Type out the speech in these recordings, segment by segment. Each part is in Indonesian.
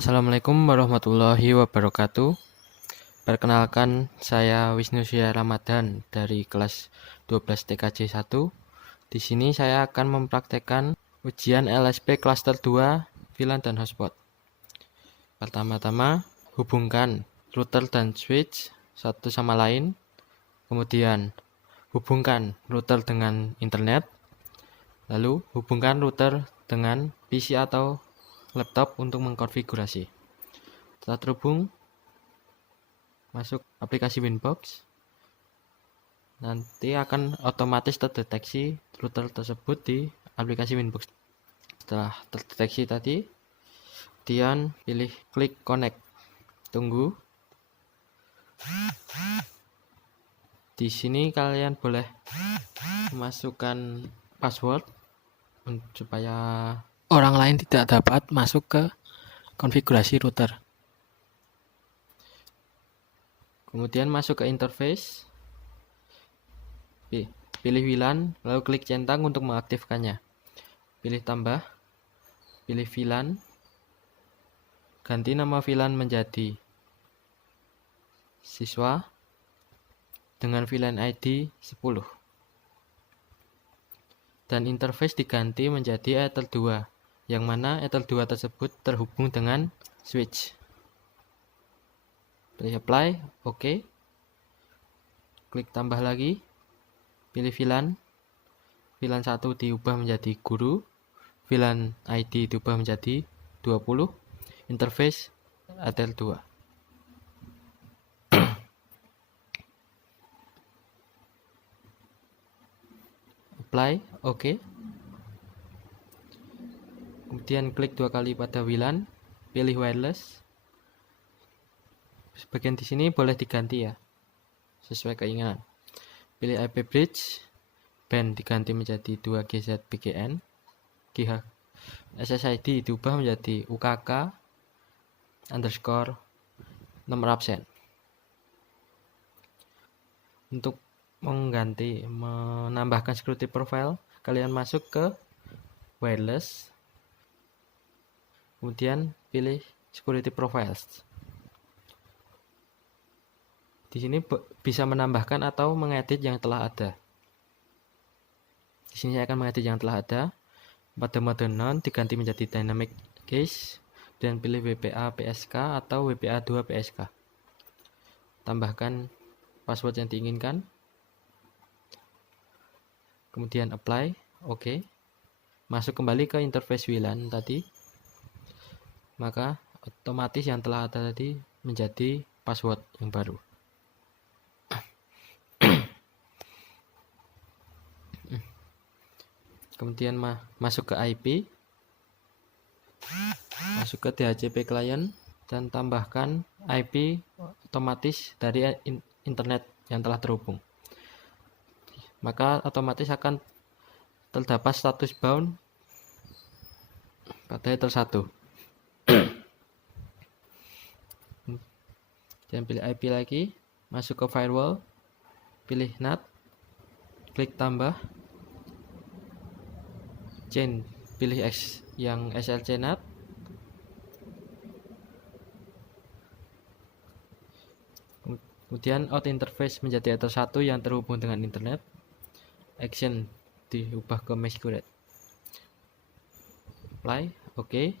Assalamualaikum warahmatullahi wabarakatuh. Perkenalkan, saya Wisnu Syah Ramadan dari kelas 12 TKJ 1. Di sini saya akan mempraktekkan ujian LSP Cluster 2 VLAN dan hotspot. Pertama-tama, hubungkan router dan switch satu sama lain. Kemudian, hubungkan router dengan internet. Lalu, hubungkan router dengan PC atau laptop untuk mengkonfigurasi. Setelah terhubung, masuk aplikasi Winbox. Nanti akan otomatis terdeteksi router tersebut di aplikasi Winbox. Setelah terdeteksi tadi, kemudian pilih klik connect. Tunggu. Di sini kalian boleh memasukkan password supaya orang lain tidak dapat masuk ke konfigurasi router. Kemudian masuk ke interface, pilih VLAN, lalu klik centang untuk mengaktifkannya. Pilih tambah, pilih VLAN, ganti nama VLAN menjadi siswa dengan VLAN ID 10. Dan interface diganti menjadi Ether 2, yang mana Ether 2 tersebut terhubung dengan switch. Pilih apply, oke. Klik tambah lagi, pilih VLAN. VLAN 1 diubah menjadi guru, VLAN ID diubah menjadi 20, interface Ether 2. Apply, oke. Kemudian klik 2 kali pada VLAN, pilih wireless. Bagian di sini boleh diganti ya, sesuai keinginan. Pilih IP bridge, band diganti menjadi 2GZ-BGN, SSID diubah menjadi UKK _ nomor absen. Untuk menambahkan security profile, kalian masuk ke wireless, kemudian pilih security profiles. Di sini bisa menambahkan atau mengedit yang telah ada. Di sini saya akan mengedit yang telah ada. Pada mode non diganti menjadi dynamic case dan pilih WPA PSK atau WPA 2 PSK. Tambahkan password yang diinginkan. Kemudian apply, oke. Masuk kembali ke interface VLAN tadi. Maka otomatis yang telah ada tadi menjadi password yang baru. Kemudian masuk ke IP, masuk ke DHCP client, dan tambahkan IP otomatis dari internet yang telah terhubung. Maka otomatis akan terdapat status bound pada Ether 1. Dan pilih IP lagi, masuk ke firewall, pilih NAT, klik tambah, chain, pilih X yang SLC NAT, kemudian out interface menjadi Ether 1 yang terhubung dengan internet, action diubah ke masquerade. Apply, oke.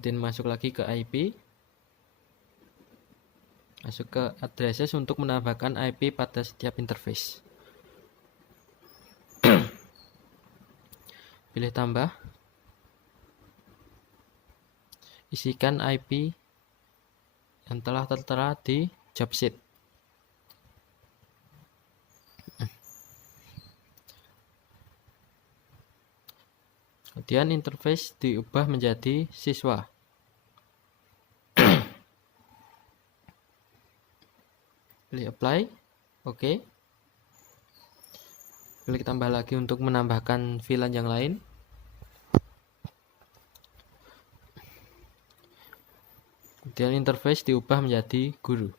Dan masuk lagi ke IP, masuk ke addresses untuk menambahkan IP pada setiap interface. Pilih tambah, isikan IP yang telah tertera di job sheet. Kemudian interface diubah menjadi siswa. Pilih apply, oke. Klik tambah lagi untuk menambahkan VLAN yang lain. Kemudian interface diubah menjadi guru.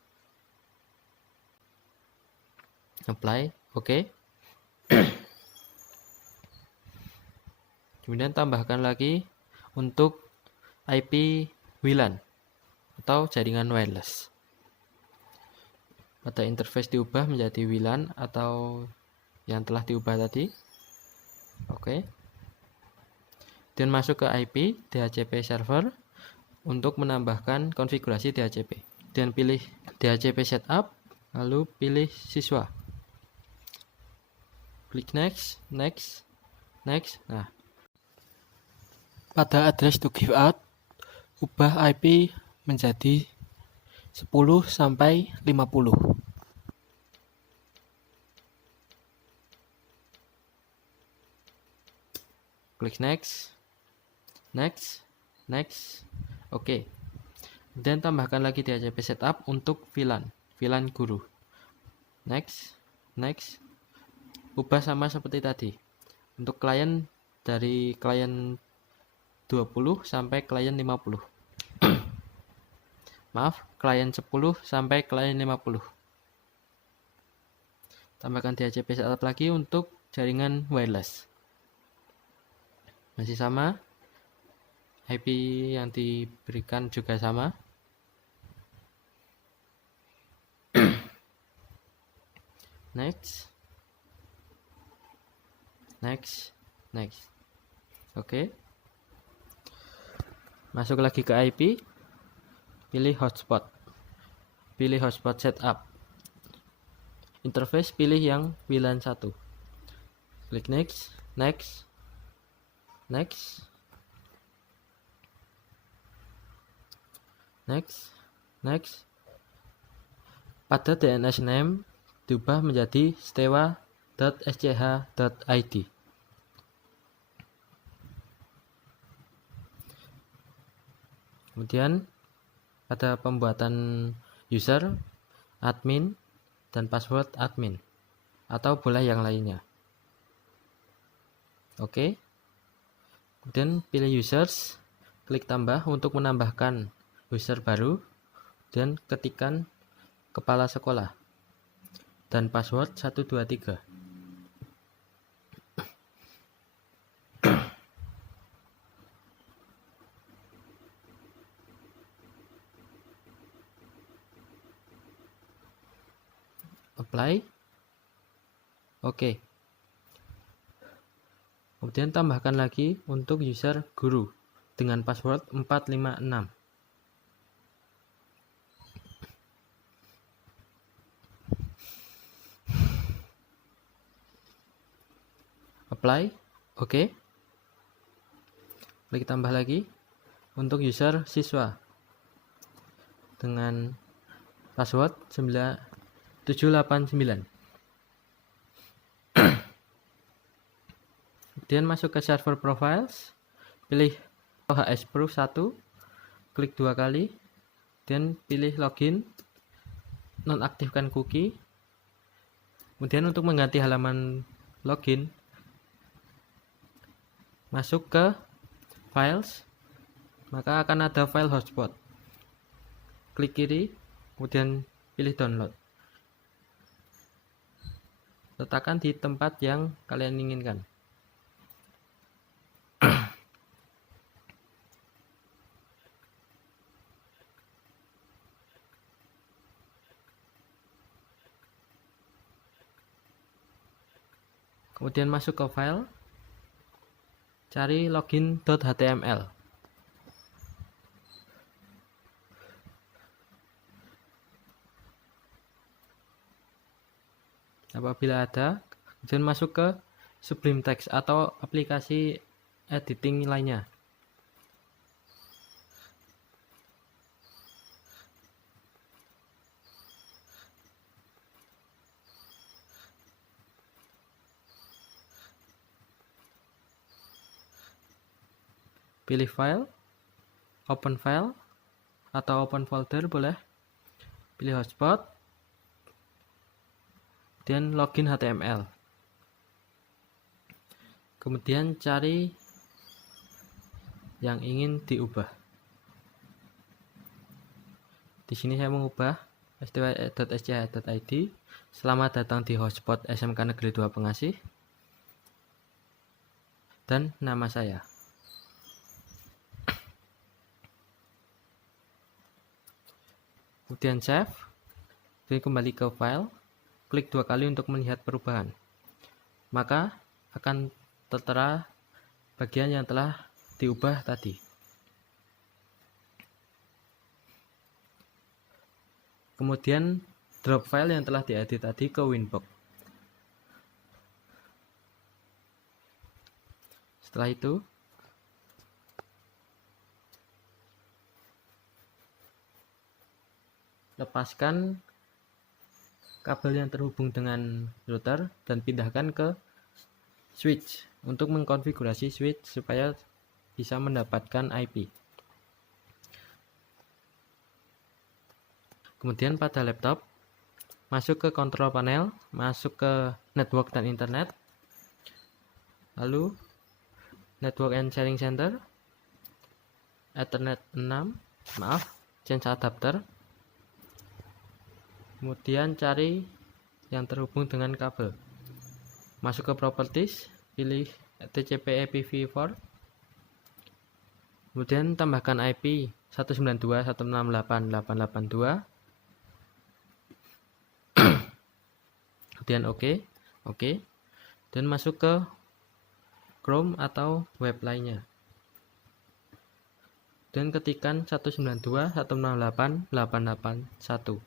Apply, oke. Kemudian tambahkan lagi untuk IP WLAN atau jaringan wireless. Pada interface diubah menjadi WLAN atau yang telah diubah tadi. Oke. Dan masuk ke IP DHCP server untuk menambahkan konfigurasi DHCP. Dan pilih DHCP setup, lalu pilih siswa. Klik next, next, next. Nah, pada address to give out, ubah IP menjadi 10 sampai 50. Klik next, next, next. Oke. Dan tambahkan lagi DHCP setup untuk VLAN guru. Next, next. Ubah sama seperti tadi. Untuk klien dari klien 20 sampai klien 50. Maaf, klien 10 sampai klien 50. Tambahkan DHCP setup lagi untuk jaringan wireless. Masih sama. IP yang diberikan juga sama. Next. Next. Next. Oke. Masuk lagi ke IP. Pilih hotspot. Pilih hotspot setup. Interface pilih yang WLAN 1. Klik next. Next. Next. Next. Next. Pada DNS name diubah menjadi stewa.sch.id. Kemudian pada pembuatan user, admin, dan password admin, atau boleh yang lainnya. Oke. Kemudian pilih users, klik tambah untuk menambahkan user baru, dan ketikkan kepala sekolah dan password 123. Apply. Oke. Kemudian tambahkan lagi untuk user guru dengan password 456. Apply. Oke. Klik tambah lagi untuk user siswa dengan password 789. Kemudian masuk ke server profiles, pilih hsproof 1, klik 2 kali, dan pilih login, nonaktifkan cookie. Kemudian untuk mengganti halaman login, masuk ke files, maka akan ada file hotspot. Klik kiri, kemudian pilih download. Letakkan di tempat yang kalian inginkan. Kemudian masuk ke file, cari login.html. Apabila ada, kemudian masuk ke Sublime Text atau aplikasi editing lainnya. Pilih file, open file, atau open folder boleh. Pilih hotspot, dan login HTML. Kemudian cari yang ingin diubah. Di sini saya mengubah stw.sch.id. Selamat datang di hotspot SMK Negeri 2 Pengasih. Dan nama saya. kemudian save, dan kembali ke file, klik 2 kali untuk melihat perubahan. Maka akan tertera bagian yang telah diubah tadi. Kemudian drop file yang telah diedit tadi ke Winbox. Setelah itu, lepaskan kabel yang terhubung dengan router dan pindahkan ke switch untuk mengkonfigurasi switch supaya bisa mendapatkan IP. Kemudian pada laptop, masuk ke control panel, masuk ke network dan internet, lalu network and sharing center, Ethernet 6, change adapter, kemudian cari yang terhubung dengan kabel. Masuk ke properties, pilih TCP IPv4, kemudian tambahkan IP 192.168.882, kemudian OK, dan masuk ke Chrome atau web lainnya. Dan ketikkan 192.168.881.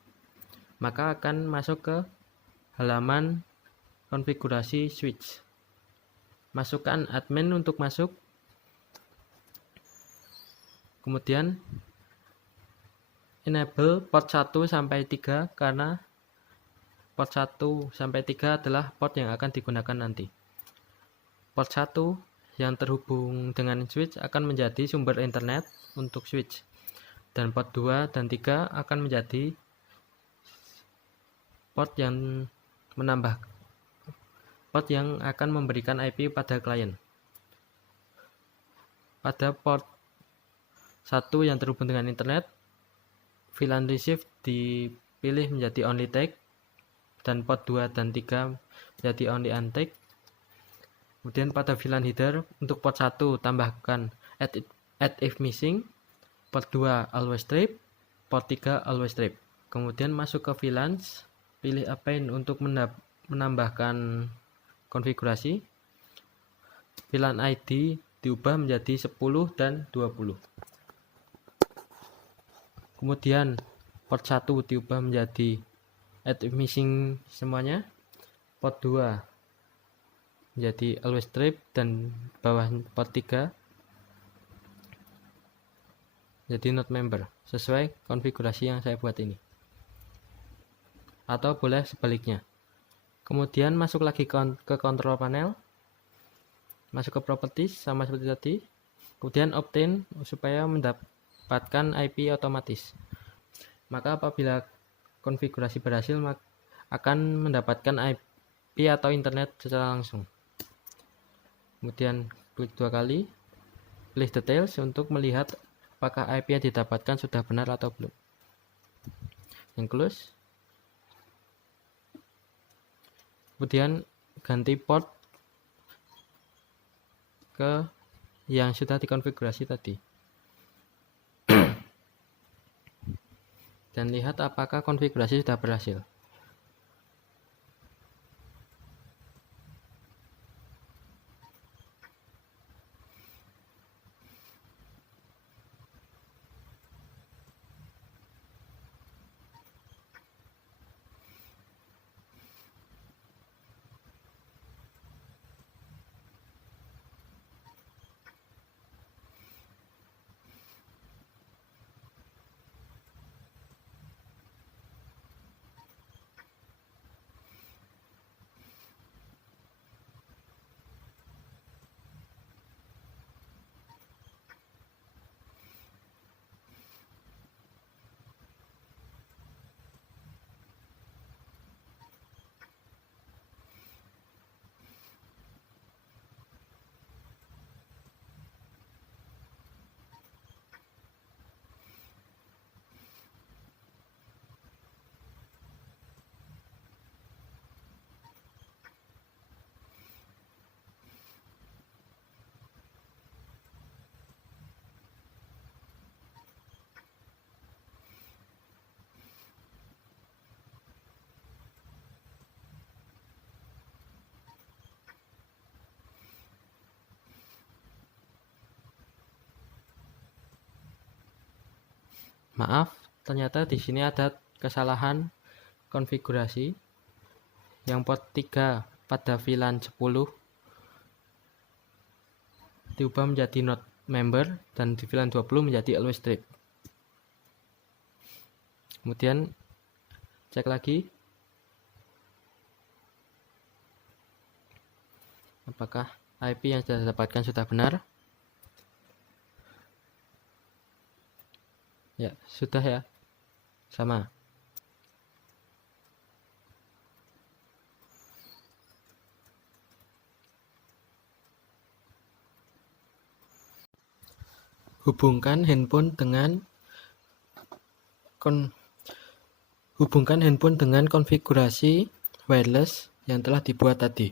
Maka akan masuk ke halaman konfigurasi switch. Masukkan admin untuk masuk. Kemudian enable port 1 sampai 3 karena port 1 sampai 3 adalah port yang akan digunakan nanti. Port 1 yang terhubung dengan switch akan menjadi sumber internet untuk switch, dan port 2 dan 3 akan menjadi port yang akan memberikan IP pada klien. Pada port 1 yang terhubung dengan internet, VLAN receive dipilih menjadi only take, dan port 2 dan 3 menjadi only untake. Kemudian pada VLAN header untuk port 1 tambahkan add if missing, port 2 always strip, port 3 always strip. Kemudian masuk ke VLANs, pilih append untuk menambahkan konfigurasi. VLAN ID diubah menjadi 10 dan 20. Kemudian port 1 diubah menjadi add if missing semuanya. Port 2 menjadi always strip, dan bawah port 3 jadi not member sesuai konfigurasi yang saya buat ini, atau boleh sebaliknya. Kemudian masuk lagi ke control panel, masuk ke properties sama seperti tadi, kemudian obtain supaya mendapatkan IP otomatis. Maka apabila konfigurasi berhasil, akan mendapatkan IP atau internet secara langsung. Kemudian klik 2 kali, pilih details untuk melihat apakah IP yang didapatkan sudah benar atau belum. Yang close. Kemudian ganti port ke yang sudah dikonfigurasi tadi. Dan lihat apakah konfigurasi sudah berhasil. Maaf, ternyata di sini ada kesalahan konfigurasi. Yang port 3 pada VLAN 10 diubah menjadi not member dan di VLAN 20 menjadi always strip. Kemudian cek lagi apakah IP yang sudah didapatkan sudah benar. Ya, sudah ya. Sama. Hubungkan handphone dengan konfigurasi wireless yang telah dibuat tadi.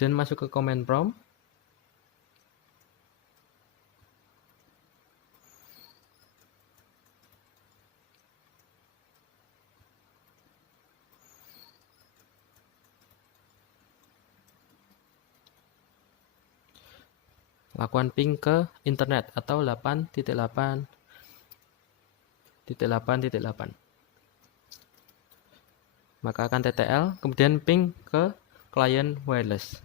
Kemudian masuk ke command prompt. Lakukan ping ke internet atau 8.8.8.8. Maka akan TTL, kemudian ping ke client wireless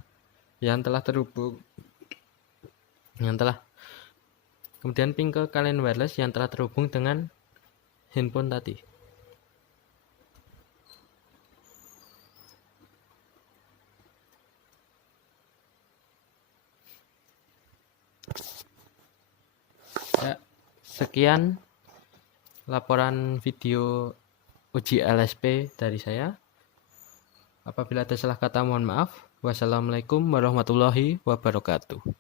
yang telah terhubung. Kemudian ping ke client wireless yang telah terhubung dengan handphone tadi. Ya, sekian laporan video uji LSP dari saya. Apabila ada salah kata mohon maaf. Wassalamualaikum warahmatullahi wabarakatuh.